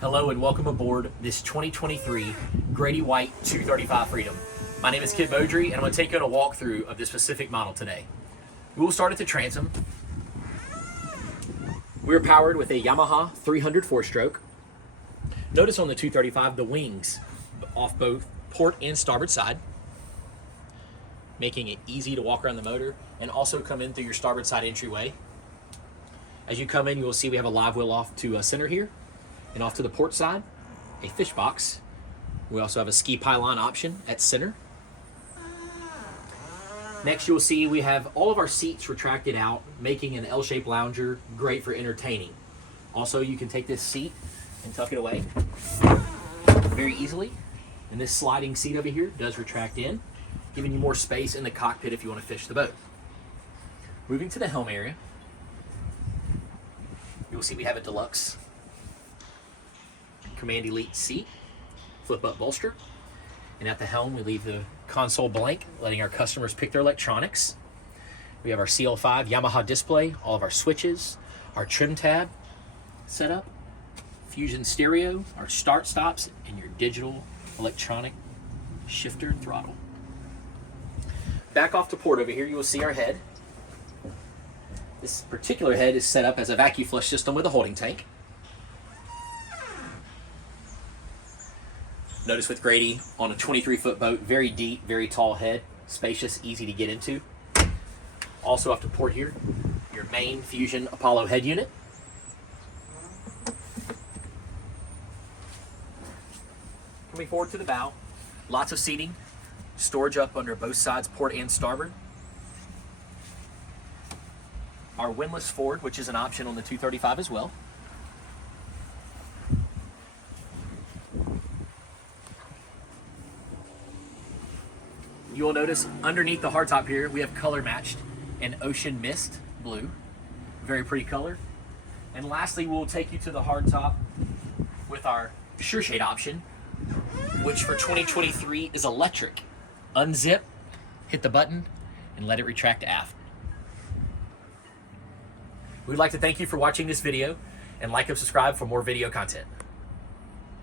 Hello and welcome aboard this 2023 Grady-White 235 Freedom. My name is Kid Beaudry and I'm going to take you on a walkthrough of this specific model today. We will start at the transom. We're powered with a Yamaha 300 4-stroke. Notice on the 235 the wings off both port and starboard side, making it easy to walk around the motor and also come in through your starboard side entryway. As you come in, you will see we have a live wheel off to center here. And off to the port side, a fish box. We also have a ski pylon option at center. Next, you'll see we have all of our seats retracted out, making an L-shaped lounger great for entertaining. Also, you can take this seat and tuck it away very easily. And this sliding seat over here does retract in, giving you more space in the cockpit if you want to fish the boat. Moving to the helm area, you'll see we have a deluxe Command Elite seat, flip up bolster, and at the helm we leave the console blank, letting our customers pick their electronics. We have our CL5 Yamaha display, all of our switches, our trim tab setup, Fusion stereo, our start stops, and your digital electronic shifter and throttle. Back off to port over here, you will see our head. This particular head is set up as a vacuum flush system with a holding tank. Notice with Grady on a 23-foot boat, very deep, very tall head, spacious, easy to get into. Also off to port here, your main Fusion Apollo head unit. Coming forward to the bow, lots of seating, storage up under both sides, port and starboard. Our windlass forward, which is an option on the 235 as well. You will notice underneath the hardtop here, we have color matched in ocean mist blue. Very pretty color. And lastly, we'll take you to the hardtop with our Sure Shade option, which for 2023 is electric. Unzip, hit the button, and let it retract aft. We'd like to thank you for watching this video, and like and subscribe for more video content.